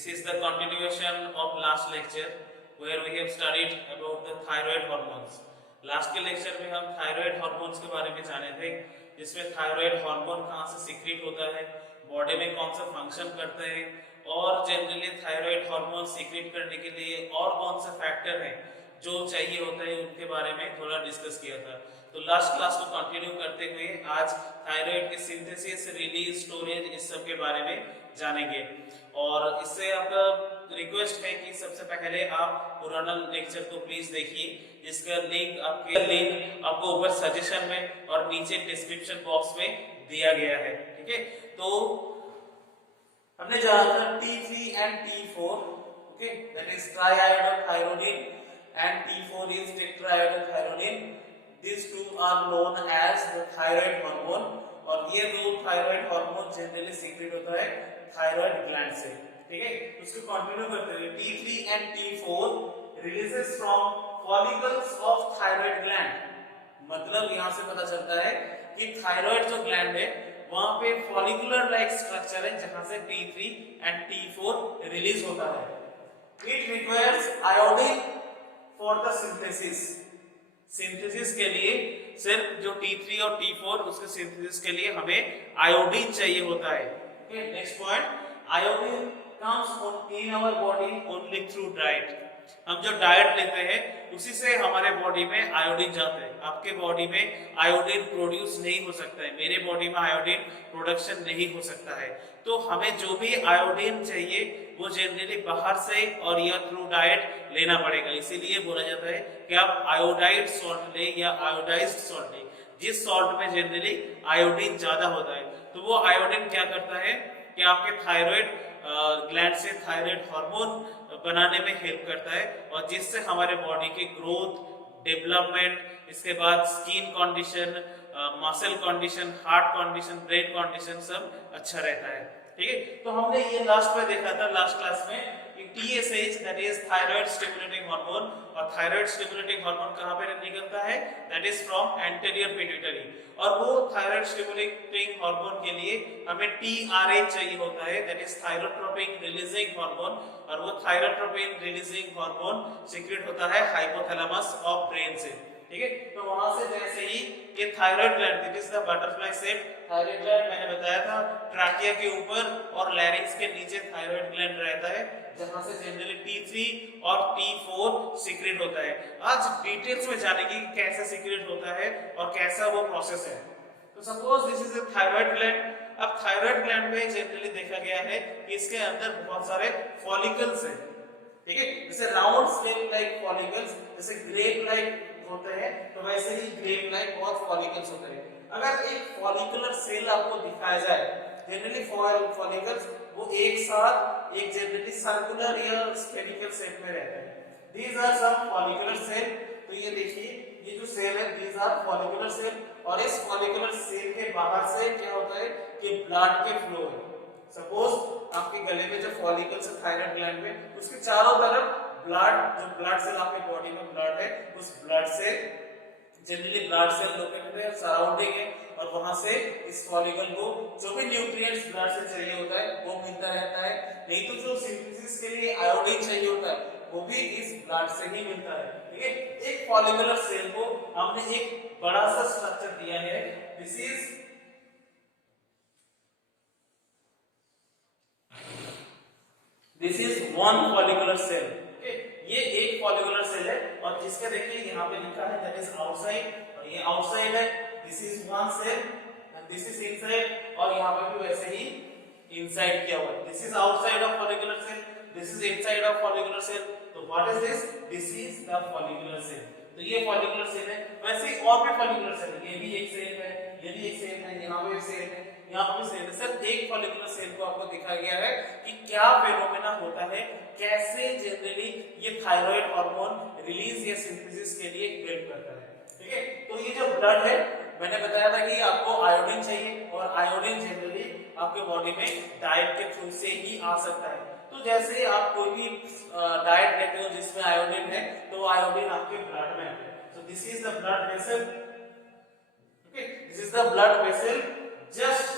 This is the continuation of last lecture where we have studied about the thyroid hormones. Last के lecture में हम thyroid hormones के बारे में जाने थे, जिसमें थायराइड हार्मोन कहाँ से सीक्रेट होता है, बॉडी में कौन सा फंक्शन करते हैं और जनरली थायराइड हार्मोन सीक्रेट करने के लिए और कौन सा फैक्टर है जो चाहिए होता है उनके बारे में थोड़ा डिस्कस किया था। तो लास्ट क्लास को कंटिन्यू करते हुए आज थायराइड के सिंथेसिस, रिलीज, स्टोरेज इस सब के बारे में जानेंगे। और इससे आपका रिक्वेस्ट है कि सबसे पहले आप पुराना लेक्चर को प्लीज देखिए, जिसका लिंक आपको ऊपर सजेशन में और नीचे डिस्क्रिप्शन बॉक्स में दिया गया है। ठीक है, तो हमने जाना था T3 and T4, okay, that is triiodothyronine and T4 is tetraiodothyronine. These two are known as the thyroid hormone और ये दो थायराइड हार्मोन जनरली सीक्रेट होता है थायराइड ग्लैंड से। ठीक है, उसको कंटिन्यू करते हुए T3 and T4 releases from follicles of thyroid gland. मतलब यहां से पता चलता है कि थायराइड जो ग्लैंड है वहां पे फॉलिकुलर लाइक स्ट्रक्चर है जहां से T3 and T4 रिलीज होता है। It requires iodine for the synthesis के लिए सिर्फ जो T3 और T4 उसके सिंथेसिस के लिए हमें आयोडीन चाहिए होता है। Okay, next point, iodine comes in our body only through diet. हम जो डाइट लेते हैं उसी से हमारे बॉडी में आयोडीन जाता है। आपके बॉडी में आयोडीन प्रोड्यूस नहीं हो सकता है, मेरे बॉडी में आयोडीन प्रोडक्शन नहीं हो सकता है। तो हमें जो भी आयोडीन चाहिए वो जनरली बाहर से और या थ्रू डाइट लेना पड़ेगा। इसीलिए बोला जाता है कि आप आयोडाइड सॉल्ट ले या आयोडाइज्ड सॉल्ट ले, जिस सॉल्ट में जनरली आयोडीन ज्यादा होता है। तो वो आयोडीन क्या करता है कि आपके थायराइड ग्लैंड से थायराइड हार्मोन बनाने में हेल्प करता है और जिससे हमारे बॉडी की ग्रोथ, डेवलपमेंट, इसके बाद skin condition, muscle condition, heart condition, brain condition सब अच्छा रहता है। ठीक है, तो हमने ये लास्ट में देखा था लास्ट क्लास में कि TSH that is thyroid stimulating hormone, और थायराइड स्टिमुलेटिंग हार्मोन कहां पे निकलता है, that is from anterior pituitary. और वो थायराइड स्टिमुलेटिंग हार्मोन के लिए हमें TRH चाहिए होता है, that is thyrotropin releasing hormone, और वो थायरोट्रोपिन रिलीजिंग हार्मोन सीक्रेट होता है हाइपोथैलेमस ऑफ ब्रेन से। ठीक है, तो वहां से जैसे ही ये thyroid gland, this is the butterfly shape thyroid gland, मैंने बताया था ट्रैकिया के ऊपर और लैरिंक्स के नीचे थायराइड ग्लैंड रहता है, जहां से जनरली T3 और T4 सीक्रेट होता है। आज डिटेल्स में जानेंगे कि कैसे सीक्रेट होता है और कैसा वो प्रोसेस है। तो suppose this is a thyroid gland. अब थायराइड ग्लैंड में जनरली देखा गया है कि इसके अंदर बहुत सारे फॉलिकल्स हैं। ठीक है, जैसे राउंड शेप लाइक फॉलिकल्स, जैसे ग्रेप लाइक होते हैं, तो वैसे ही ग्रेप लाइक बहुत फॉलिकल्स होते हैं। अगर एक फॉलिकुलर सेल आपको दिखाया जाए, जनरली फॉलिकल्स वो एक साथ एक जनरली सर्कुलर या स्फेरिकल शेप में रहते हैं। These are some follicular cell. तो ये देखिए, ये जो सेल है दीज आर फॉलिकुलर सेल, और इस फॉलिकुलर सेल के बाहर से क्या होता है कि ब्लड के फ्लो है। सपोज आपके गले में जो फॉलिकल्स है थायराइड ग्लैंड में, उसके चारों तरफ ब्लड, जो ब्लड सेल आपके बॉडी में ब्लड है, उस ब्लड से जनरली ब्लड सेल लोकेटेड है, सराउंडिंग है, और वहां से इस फॉलिकल को जो भी न्यूट्रिएंट्स ब्लड से चाहिए होता है वो मिलता रहता है। नहीं तो जो सिंथेसिस के लिए आयोडीन चाहिए होता है वो भी इस ब्लड से ही मिलता है। ठीक है, एक फॉलिकुलर सेल को हमने एक बड़ा सा स्ट्रक्चर दिया है, this is one follicular cell. ये एक फॉलिकुलर सेल है, और जिसके देखिए यहाँ पे लिखा है दैट इज आउटसाइड, और ये आउटसाइड है। This is one cell and this is inside, और यहाँ पे भी वैसे ही इनसाइड किया हुआ है। This is outside of follicular cell, this is inside of follicular cell. तो what is this, this is the follicular cell. तो ये फॉलिकुलर सेल है। वैसे ही और भी फॉलिकुलर सेल है, ये भी एक सेल है, ये भी एक सेल है, यहाँ पे एक सेल है, यहाँ पे सेल है। सिर्फ एक फॉलिकुलर सेल को आपको दिखाया गया है कि क्या फेनोमेना होता है, कैसे जनरली ये थायराइड हार्मोन रिलीज या सिंथेसिस के लिए हेल्प करता है। ठीक है, तो ये जो ब्लड है, मैंने बताया था कि आपको आयोडीन चाहिए, और आयोडीन जनरली आपके बॉडी में डाइट के थ्रू से ही आ सकता है। तो जैसे आप कोई भी डाइट लेते हो जिसमें आयोडीन है, तो आयोडीन आपके ब्लड में है। So this is the blood vessel. Okay, this is the blood vessel just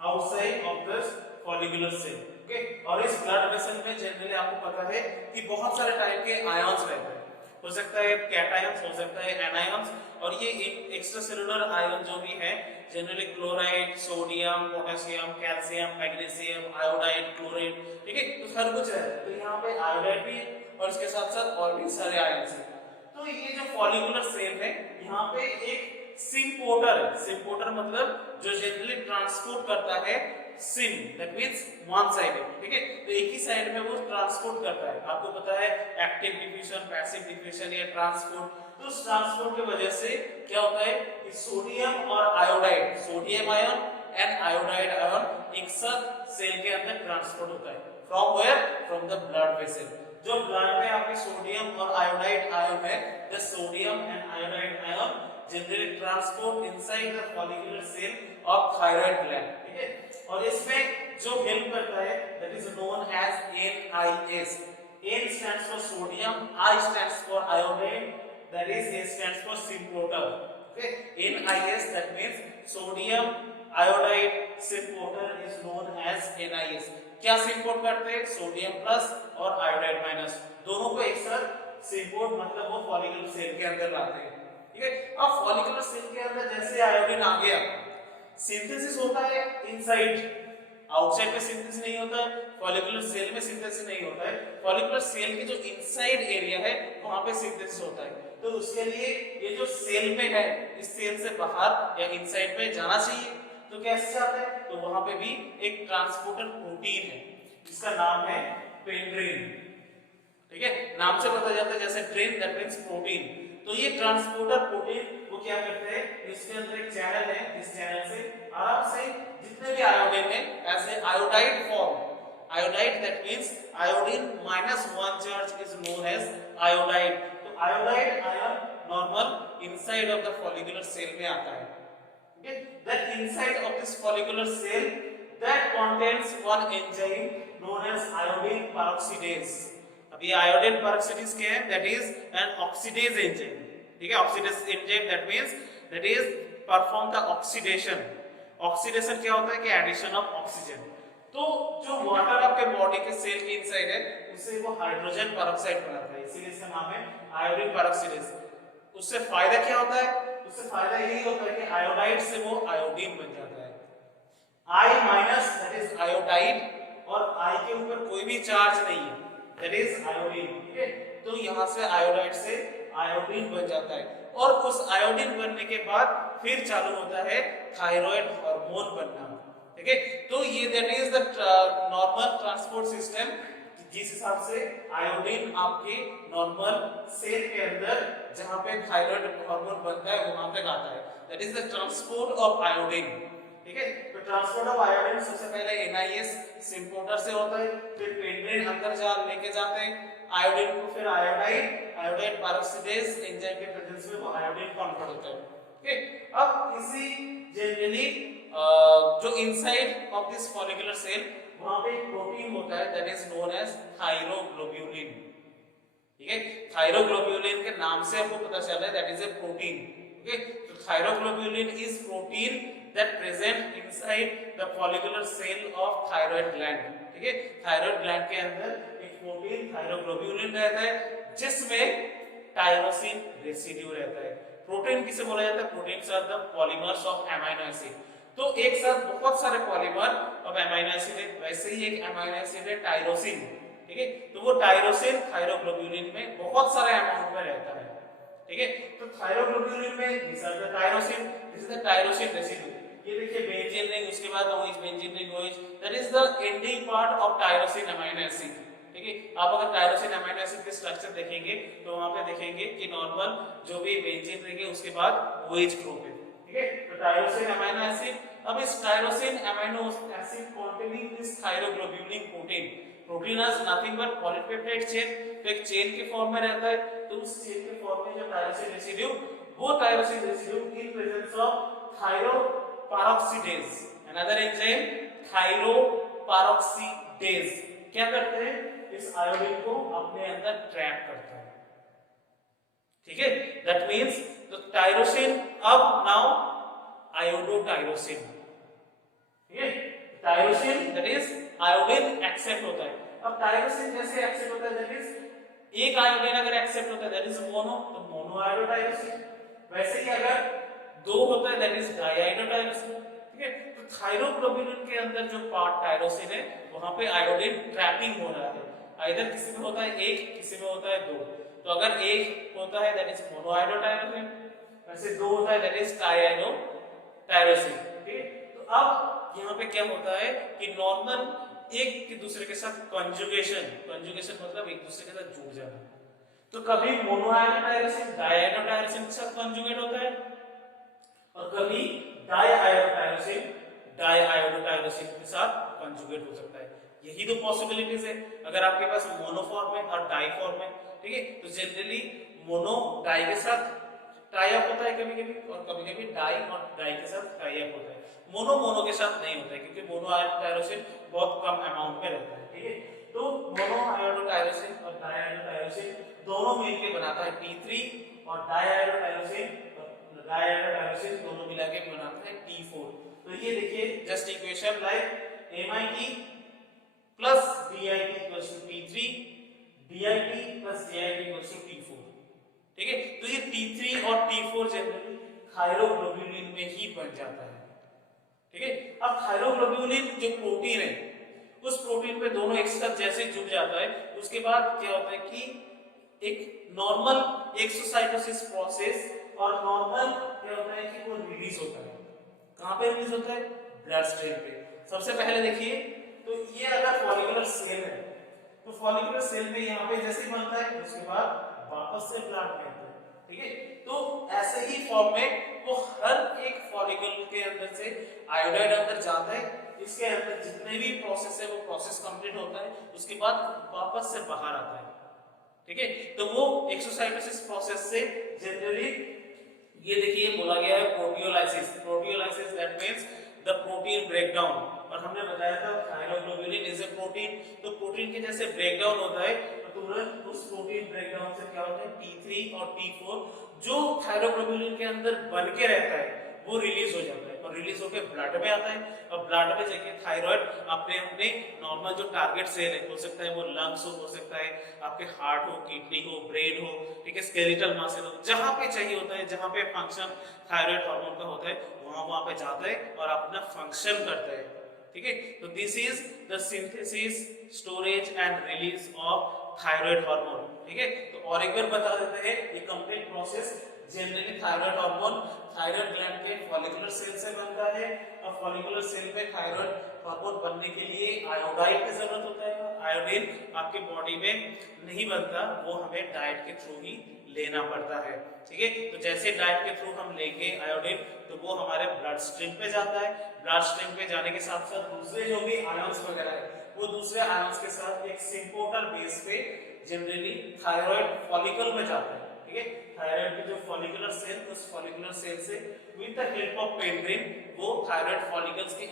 outside of the follicular cell. Okay. और इस ब्लड वेसल में जनरली आपको पता है कि बहुत सारे टाइप के आयंस रहते हैं, हो सकता है कैटायंस, हो सकता है एनायंस, और ये एक्स्ट्रा सेलुलर आयन जो भी है generally chloride, sodium, potassium, calcium, magnesium, iodide, chlorine, ठीक है, तो हर कुछ है। तो यहाँ पे आयोडाइड भी है और इसके साथ साथ और भी सारे आयंस हैं। तो ये जो फॉलिकुलर सेल है यहाँ पे एक सिम्पोर्टर है। सिम्पोर्टर मतलब जो जनरली ट्रांसपोर्ट करता है SIM, that means one sided, ठीक है, तो एक ही साइड में वो ट्रांसपोर्ट करता है। आपको पता है एक्टिव डिफ्यूजन, पैसिव डिफ्यूजन या ट्रांसपोर्ट, तो उस ट्रांसपोर्ट की वजह से क्या होता है कि सोडियम और iodide, sodium ion and iodide ion एक साथ सेल के अंदर ट्रांसपोर्ट होता है। From where? From the blood vessel. जो ब्लड में आपके सोडियम और आयोडाइड आयन है, the sodium and iodide ion generally transport inside the follicular cell of thyroid gland, ठीक है, और इसमें जो हेल्प करता है that is known as NIS। N stands for sodium, I stands for iodine, that is A stands for symporter, okay, NIS, that means sodium iodide symporter is known as NIS। क्या symport करते हैं? Sodium plus और iodide minus, दोनों को एक साथ symport मतलब वो फॉलिकुलर सेल के अंदर लाते हैं, ठीक है। अब फॉलिकुलर सेल के अंदर जैसे आयोडीन आ गया, सिंथेसिस होता है इनसाइड, आउटसाइड में सिंथेसिस नहीं होता है, फॉलिकुलर सेल में सिंथेसिस नहीं होता है, फॉलिकुलर सेल के जो इनसाइड एरिया है वहां पे सिंथेसिस होता है। तो उसके लिए ये जो सेल में है, इस सेल से बाहर या इनसाइड में जाना चाहिए, तो कैसे जाता है? तो वहां पे भी एक ट्रांसपोर्टर प्रोटीन है जिसका नाम है पेंड्रिन, ठीक है, नाम से पता चलता है जैसे ट्रेन दैट मींस प्रोटीन। तो ये ट्रांसपोर्टर प्रोटीन वो क्या करते हैं, इसके अंदर एक चैनल है, इस चैनल से आराम से जितने भी आयोडीन है ऐसे iodide form, iodide that means iodine -1 charge is known as iodide. तो iodide ion normal inside of the follicular cell में आता है, okay, that inside of this follicular cell that contains one enzyme known as iodine peroxidase। अब ये iodine peroxidase क्या है? That is an oxidase enzyme, ठीक है, oxidase enzyme that means that is perform the oxidation। oxidation क्या होता है कि addition of oxygen। तो जो वाटर आपके बॉडी के सेल के इनसाइड है उससे वो हाइड्रोजन पेरोक्साइड बनाता है, इसीलिए इसका नाम है आयोडीन पेरोक्सिडेज। उससे फायदा क्या होता है? उससे फायदा यही होता है कि आयोडाइड से वो आयोडीन बन जाता है। I minus that is iodide और I के ऊपर कोई भी चार्ज नहीं है, दैट इज आयोडीन, ठीक है, तो यहां से आयोडाइड से आयोडीन बन जाता है और उस आयोडीन बनने के बाद फिर चालू होता है थायराइड हार्मोन बनना, ठीक है। तो ये that is the normal transport system, जिस हिसाब से आयोडीन आपके नॉर्मल सेल के अंदर जहां पे थायराइड हार्मोन बनता है वहां तक आता है, that is the transport of iodine, ठीक है। तो ट्रांसपोर्ट ऑफ आयोडीन सबसे पहले NIS सिम्पोर्टर से होता है, फिर पेंड्रिन अंदर जा लेके जाते हैं आयोडीन को, फिर आयोडाइड पेरोक्सिडेज एंजाइम के प्रेजेंस में वो आयोडीन कन्वर्ट होता है, ठीक है। अब इसी जनरली जो inside of this follicular cell वहां पे एक प्रोटीन होता है that is known as thyroglobulin, ठीक है, थायरोग्लोब्यूलिन के नाम से आपको पता चल रहा है that is a protein, okay. तो thyroglobulin is protein that present inside the follicular cell of thyroid gland, ठीक है, थायराइड ग्लैंड के अंदर एक प्रोटीन थायरोग्लोब्यूलिन रहता है जिसमें टायरोसिन रेसिड्यू रहता है। प्रोटीन किसे बोला जाता है? Proteins are the polymers of amino acid. तो एक साथ बहुत सारे पॉलीमर ऑफ अमीनो एसिड है, वैसे ही एक अमीनो एसिड है टायरोसिन, ठीक है, तो वो टायरोसिन थायरोग्लोब्यूलिन में बहुत सारे अमाउंट में रहता है, ठीक है। तो थायरोग्लोब्यूलिन में this are the tyrosine, this is the tyrosine residue. ये देखिए बेंजीन रिंग, उसके बाद OH, benzene ring OH, that is the ending part of tyrosine amino acid, ठीक है। आप अगर टायरोसिन अमीनो एसिड के स्ट्रक्चर देखेंगे तो वहां पे देखेंगे कि नॉर्मल जो भी बेंजीन रिंग है उसके बाद OH ग्रुप है, ठीक है। तो टायरोसिन अमीनो एसिड, अब इस tyrosine amino acid containing this thyroglobulin protein is nothing but polypeptide chain, तो एक चेन के फॉर्म में रहता है। तो उस चेन के फॉर्म में जो टायरोसिन रेसिड्यू, वो tyrosine residue in presence of thyroperoxidase, another enzyme thyroperoxidase क्या करते हैं? इस आयोडीन को अपने अंदर ट्रैप करता है, ठीक है। दैट मींस तो टायरोसिन अब नाउ आयोडोटायरोसिन, ठीक है, tyrosine that is iodine accept होता है। अब टायरोसिन जैसे एक्सेप्ट होता है, दैट इज एक आयोडीन अगर एक्सेप्ट होता है दैट इज मोनो, तो मोनो आयोडोटायरोसिन। वैसे ही अगर दो होता है दैट इज डाइआयोडोटायरोसिन। ठीक है, तो थायरोग्लोबुलिन के अंदर जो पार्ट टायरोसिन है वहां पे आयोडीन ट्रैपिंग हो रहा है। आइदर किसी में होता है एक, किसी में होता है दो। तो अगर एक होता है दैट इज मोनोआयोडोटायरोसिन, वैसे दो होता है दैट इज टायरोसिन। ठीक है, तो अब यहाँ पे क्या होता है कि नॉर्मल एक के दूसरे के साथ कंजुगेशन मतलब एक दूसरे के साथ जुड़ जाना। तो कभी मोनोआयोडोटायरोसिन डाइआयोडोटायरोसिन के साथ कंजुगेट होता है और कभी डाइआयोडोटायरोसिन के साथ कंजुगेट हो सकता है। यही तो पॉसिबिलिटीज है अगर आपके पास मोनोफॉर्म है और डाई फॉर्म है। ठीक है, तो जनरली मोनो डाई के साथ टाई अप होता है कभी कभी, और कभी कभी डाई और डाई के साथ टाई अप होता है। मोनो के साथ नहीं होता है क्योंकि मोनो आयोडोटायरोसिन बहुत कम अमाउंट में रहता है। ठीक है, तो मोनो आयोडोटायरोसिन और डाई आयोडोटायरोसिन दोनों मिलकर बनाता है T3 और डाई आयोडोटायरोसिन दोनों मिला के बनाता है T4। तो ये देखिए just equation like MIT plus DIT equals to T3, DIT plus JIT equals to T4। ठीक है, तो ये T3 और T4 जनरली थायरोग्लोबुलिन में ही बन जाता है। ठीक है, अब थायरोग्लोबुलिन जो प्रोटीन है उस प्रोटीन पे दोनों एक साथ जैसे जुड़ जाता है उसके बाद क्या होता है कि एक नॉर्मल एक्सोसाइटोसिस प्रोसेस और नॉर्मल क्या होता है कि वो रिलीज होता है। कहां पे रिलीज होता है? ब्लड स्ट्रीम पे। सबसे पहले देखिए, तो ये अगर फॉलिकुलर सेल है तो फॉलिकुलर सेल में यहाँ पे जैसे बनता है उसके बाद वापस से प्लांट में आता है। ठीक है, तो ऐसे ही फॉर्म में वो हर एक फॉलिकल के अंदर से आयोडाइड अंदर जाता है। इसके अंदर जितने भी प्रोसेस है वो प्रोसेस कंप्लीट होता है, उसके बाद वापस से बाहर आता है। ठीक है, तो वो एक्सोसाइटोसिस प्रोसेस से जनरली ये देखिए बोला गया है proteolysis that means the protein breakdown. और हमने बताया था थायरोग्लोबुलिन इज ए प्रोटीन, तो प्रोटीन के जैसे ब्रेकडाउन होता है तो तुरंत उस प्रोटीन ब्रेकडाउन से क्या होता है T3 और T4 जो थायरोग्लोबुलिन के अंदर बन के रहता है वो रिलीज हो जाता है और रिलीज होकर ब्लड में आता है। और ब्लड में जाके थायराइड अपने अपने नॉर्मल जो टारगेट सेल है, हो सकता है वो लंग्स हो सकता है आपके हार्ट हो, किडनी हो, ब्रेन हो, ठीक है, स्केलेटल मसल हो, जहां पे चाहिए होता है, जहां पे फंक्शन थायराइड हार्मोन का होता है वहां पे जाता है और अपना फंक्शन करता है। ठीक है, तो this is the synthesis, storage and release of thyroid hormone. ठीक है, तो और एक बार बता देते हैं ये complete process. Generally thyroid hormone thyroid gland के फॉलिकुलर सेल से बनता है और फॉलिकुलर सेल पे थायराइड हार्मोन बनने के लिए आयोडाइन की जरूरत होता है। आयोडीन आपके बॉडी में नहीं बनता, वो हमें डाइट के थ्रू ही लेना पड़ता है। ठीक है, तो जैसे डाइट के थ्रू हम लेंगे आयोडीन तो वो हमारे ब्लड स्ट्रीम पे जाता है। ब्लड स्ट्रीम पे जाने के साथ साथ दूसरे जो भी आयंस वगैरह है वो दूसरे आयंस के साथ एक सिंपोटल बेस पे जनरली थायराइड फॉलिकल में जाता है। ठीक है, थायराइड की जो फॉलिकुलर सेल, उस फॉलिकुलर सेल से with the help of pendrin वो थायराइड फॉलिकल्स के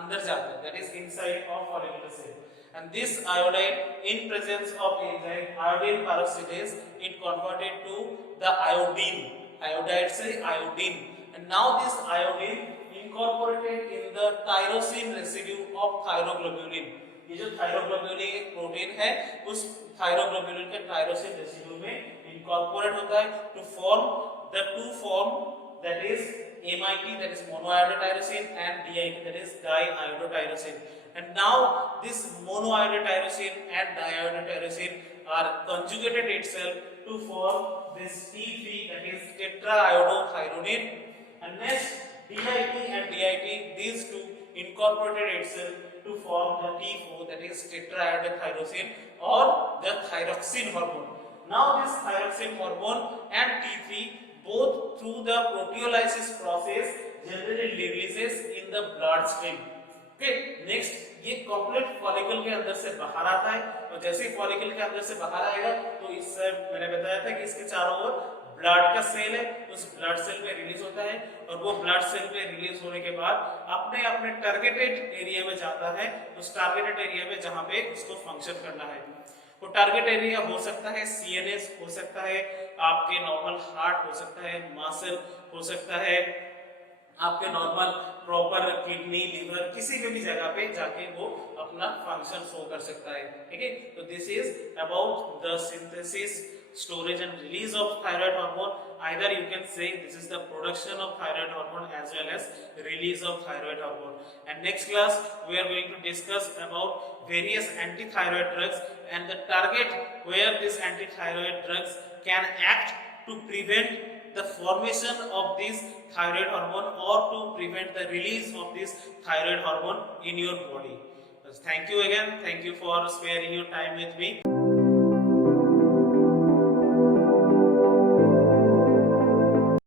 अंदर जाता है, that is inside of follicular cell. And this iodide, in presence of enzyme iodine peroxidase, it converted to the iodine. Iodide से iodine, and now this iodine incorporated in the tyrosine residue of thyroglobulin. ये जो thyroglobulin एक protein है उस thyroglobulin के tyrosine residue में incorporate होता है to form the to form that is MIT, that is monoiodotyrosine, and DIT, that is diiodotyrosine. And now this monoiodotyrosine and diiodotyrosine are conjugated itself to form this T3, that is tetraiodothyronine. And next DIT and DIT, these two incorporated itself to form the T4, that is tetraiodotyrosine or the thyroxine hormone. Now this thyroxine hormone and T3 both through the proteolysis process generally releases in the blood stream. Okay, next ये complete follicle के अंदर से बाहर आता है और जैसे ही follicle के अंदर से बाहर आएगा तो इससे मैंने बताया था कि इसके चारों ओर ब्लड का सेल है, उस ब्लड सेल में रिलीज होता है और वो ब्लड सेल में रिलीज होने के बाद अपने अपने टारगेटेड एरिया में जाता है, उस टारगेटेड एरिया में जहां पे उसको फंक्शन करना है। वो टारगेट एरिया हो सकता है CNS, हो सकता है आपके नॉर्मल हार्ट, हो सकता है मसल, हो सकता है आपके नॉर्मल प्रॉपर किडनी लिवर किसी भी जगह पे जाके वो अपना फंक्शन शो कर सकता है, ठीक है। तो this is about the synthesis, storage and release of thyroid hormone. Either you can say this is the production of thyroid hormone as well as release of thyroid hormone. And next class we are going to discuss about various anti-thyroid drugs and the target where these anti-thyroid drugs can act to prevent the formation of this thyroid hormone or to prevent the release of this thyroid hormone in your body. Thank you again. Thank you for sparing your time with me.